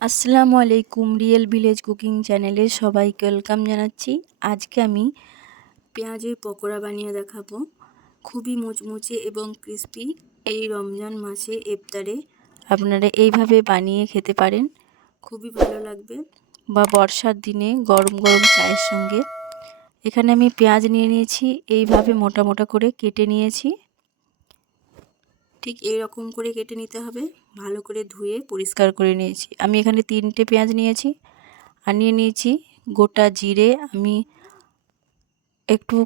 আসসালামু আলাইকুম real village cooking চ্যানেলে সবাইকে ওয়েলকাম জানাচ্ছি। আজকে আমি পেঁয়াজের পকোড়া বানিয়ে দেখাবো। খুবই মুচমুচে এবং ক্রিস্পি এই রমজান মাসে ইফতারে। আপনারা এইভাবে বানিয়ে খেতে পারেন। খুবই ভালো লাগবে। বা বর্ষার দিনে গরম গরম চায়ের সঙ্গে। এখানে আমি পেঁয়াজ নিয়ে নিয়েছি। এইভাবে মোটা মোটা করে কেটে নিয়েছি। ঠিক এই রকম করে কেটে নিতে হবে। ভালো করে ধুয়ে পরিষ্কার করে নিয়েছি। আমি এখানে তিনটে পেঁয়াজ নিয়েছি আর নিয়ে নিয়েছি গোটা জিরে। আমি একটু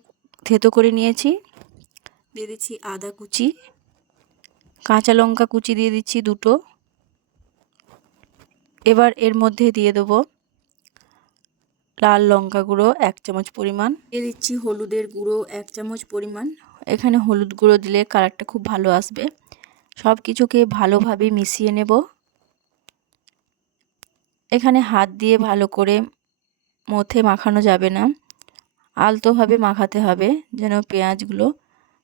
থেতো করে নিয়েছি। দিয়ে দিচ্ছি আদা কুচি, কাঁচা লঙ্কা কুচি দিয়ে দিচ্ছি দুটো। এবার এর মধ্যে দিয়ে দেবো লাল লঙ্কা গুঁড়ো এক চামচ পরিমাণ। দিয়ে দিচ্ছি হলুদের গুঁড়ো এক চামচ পরিমাণ। এখানে হলুদ গুঁড়ো দিলে কালারটা খুব ভালো আসবে। সব কিছুকে ভালোভাবে মিশিয়ে নেব। এখানে হাত দিয়ে ভালো করে মথে মাখানো যাবে না। আলতোভাবে মাখাতে হবে যেন পেঁয়াজগুলো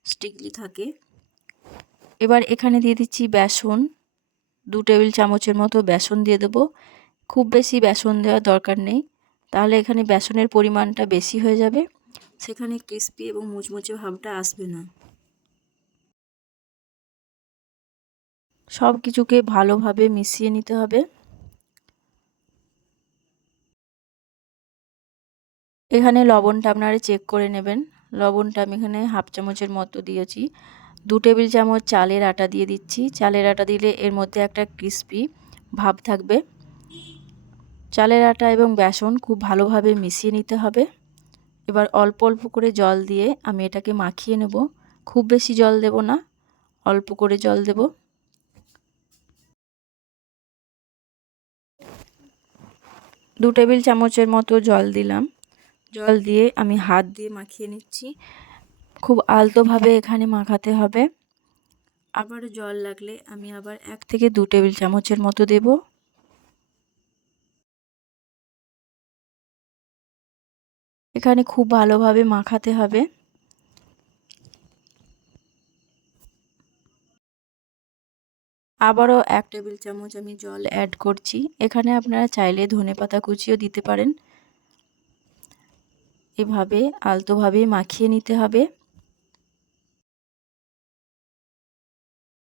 স্টিকলি থাকে। এবার এখানে দিয়ে দিচ্ছি বেসন। দু টেবিল চামচের মতো বেসন দিয়ে দেবো। খুব বেশি বেসন দেওয়ার দরকার নেই। তাহলে এখানে বেসনের পরিমাণটা বেশি হয়ে যাবে। সেখানে ক্রিস্পি এবং মুচমুচে ভাবটা আসবে না। সব কিছুকে ভালোভাবে মিশিয়ে নিতে হবে। এখানে লবণটা আপনারা চেক করে নেবেন। লবণটা আমি এখানে হাফ চামচের মতো দিয়েছি। দু টেবিল চামচ চালের আটা দিয়ে দিচ্ছি। চালের আটা দিলে এর মধ্যে একটা ক্রিস্পি ভাব থাকবে। চালের আটা এবং বেসন খুব ভালোভাবে মিশিয়ে নিতে হবে। এবার অল্প অল্প করে জল দিয়ে আমি এটাকে মাখিয়ে নেব। খুব বেশি জল দেব না, অল্প করে জল দেব। দু টেবিল চামচের মতো জল দিলাম। জল দিয়ে আমি হাত দিয়ে মাখিয়ে নিচ্ছি। খুব আলতোভাবে এখানে মাখাতে হবে। আবার জল লাগলে আমি আবার এক থেকে দু টেবিল চামচের মতো দেব। এখানে খুব ভালোভাবে মাখাতে হবে। আবারও এক টেবিল চামচ আমি জল অ্যাড করছি। এখানে আপনারা চাইলে ধনে পাতা কুচিও দিতে পারেন। এভাবে আলতোভাবে মাখিয়ে নিতে হবে।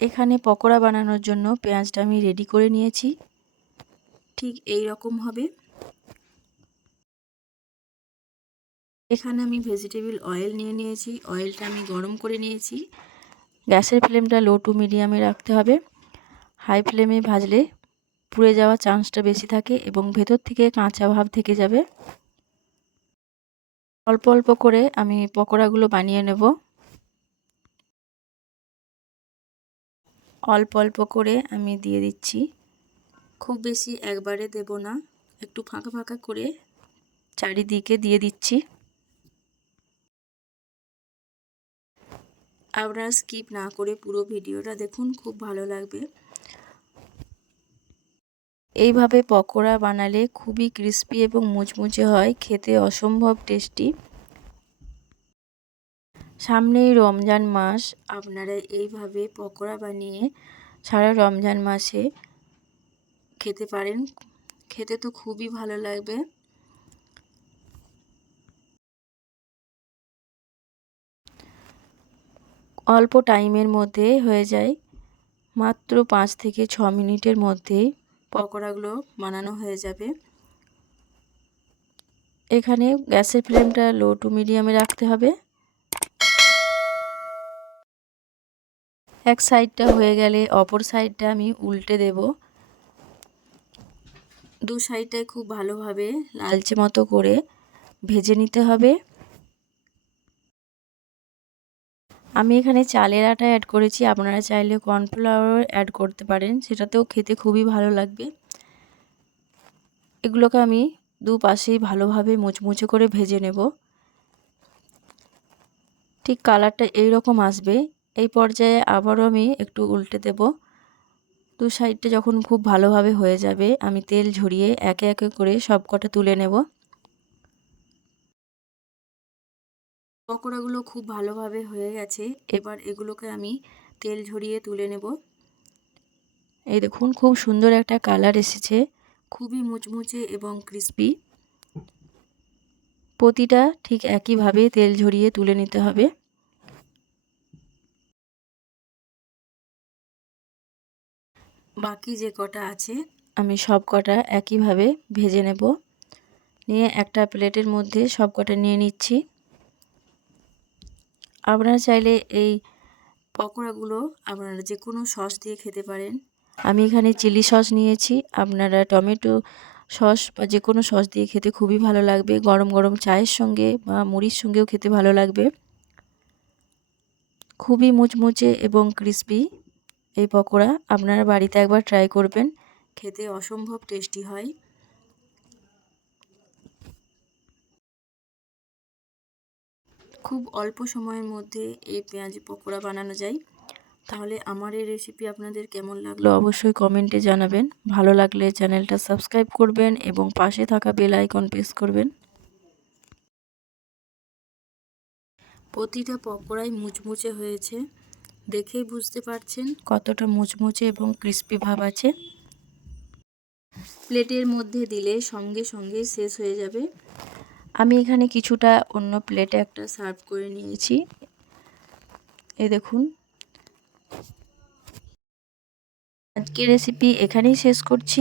এখানে পকোড়া বানানোর জন্য পেঁয়াজটা আমি রেডি করে নিয়েছি। ঠিক এই রকম হবে। এখানে আমি ভেজিটেবিল অয়েল নিয়ে নিয়েছি। অয়েলটা আমি গরম করে নিয়েছি। গ্যাসের ফ্লেমটা লো টু মিডিয়ামে রাখতে হবে। হাই ফ্লেমে ভাজলে পুড়ে যাওয়ার চান্সটা বেশি থাকে এবং ভেতর থেকে কাঁচা ভাব থেকে যাবে। অল্প অল্প করে আমি পকোড়াগুলো বানিয়ে নেব। অল্প অল্প করে আমি দিয়ে দিচ্ছি। খুব বেশি একবারে দেব না। একটু ফাঁকা ফাঁকা করে চারিদিকে দিয়ে দিচ্ছি। আপনারা স্কিপ না করে পুরো ভিডিওটা দেখুন, খুব ভালো লাগবে। এইভাবে পকোড়া বানালে খুবই ক্রিস্পি এবং মুচমুচে হয়, খেতে অসম্ভব টেস্টি সামনেই রমজান মাস, আপনারা এইভাবে পকোড়া বানিয়ে সারা রমজান মাসে খেতে পারেন, খেতে তো খুবই ভালো লাগবে। অল্প টাইমের মধ্যে হয়ে যায়। মাত্র পাঁচ থেকে ছ মিনিটের মধ্যেই পকোড়াগুলো বানানো হয়ে যাবে। এখানে গ্যাসের ফ্লেমটা লো টু মিডিয়ামে রাখতে হবে। এক সাইডটা হয়ে গেলে অপর সাইডটা আমি উল্টে দেব। দু সাইডটায় খুব ভালোভাবে লালচে মতো করে ভেজে নিতে হবে। আমি এখানে চালের আটা অ্যাড করেছি। আপনারা চাইলে কর্নফ্লাওয়ার অ্যাড করতে পারেন। সেটাতেও খেতে খুবই ভালো লাগবে। এগুলোকে আমি দুপাশেই ভালোভাবে মুচমুচে করে ভেজে নেব। ঠিক কালারটা এই রকম আসবে। এই পর্যায়ে আবারও আমি একটু উল্টে দেব। দু সাইডটা যখন খুব ভালোভাবে হয়ে যাবে, আমি তেল ঝরিয়ে একে একে করে সব কটা তুলে নেব। পকোড়াগুলো খুব ভালোভাবে হয়ে গেছে। এবার এগুলোকে আমি তেল ঝরিয়ে তুলে নেব। এই দেখুন, খুব সুন্দর একটা কালার এসেছে। খুবই মুচমুচে এবং ক্রিস্পি। প্রতিটা ঠিক একইভাবে তেল ঝরিয়ে তুলে নিতে হবে। বাকি যে কটা আছে, আমি সব কটা একইভাবে ভেজে নেব। নিয়ে একটা প্লেটের মধ্যে সব কটা নিয়ে নিচ্ছি। আপনারা চাইলে এই পকোড়াগুলো আপনারা যে কোনো সস দিয়ে খেতে পারেন। আমি এখানে চিলি সস নিয়েছি। আপনারা টমেটো সস বা যে কোনো সস দিয়ে খেতে খুবই ভালো লাগবে। গরম গরম চায়ের সঙ্গে বা মুড়ির সঙ্গেও খেতে ভালো লাগবে। খুবই মুচমুচে এবং ক্রিস্পি এই পকোড়া। আপনারা বাড়িতে একবার ট্রাই করবেন। খেতে অসম্ভব টেস্টি হয়। খুব অল্প সময়ের মধ্যে এই পেঁয়াজ পকোড়া বানানো যায়। তাহলে আমার এই রেসিপি আপনাদের কেমন লাগল? অবশ্যই কমেন্টে জানাবেন। ভালো লাগলে চ্যানেলটা সাবস্ক্রাইব করবেন এবং পাশে থাকা বেল আইকন প্রেস করবেন। প্রতিটা পকোড়াই মুচমুচে হয়েছে। দেখেই বুঝতে পারছেন কতটা মুচমুচে এবং ক্রিস্পি ভাব আছে। প্লেটের মধ্যে দিলে সঙ্গে সঙ্গে শেষ হয়ে যাবে। আমি এখানে কিছুটা অন্য প্লেটে একটা সার্ভ করে নিয়েছি। এ দেখুন। আজকে রেসিপি এখানেই শেষ করছি।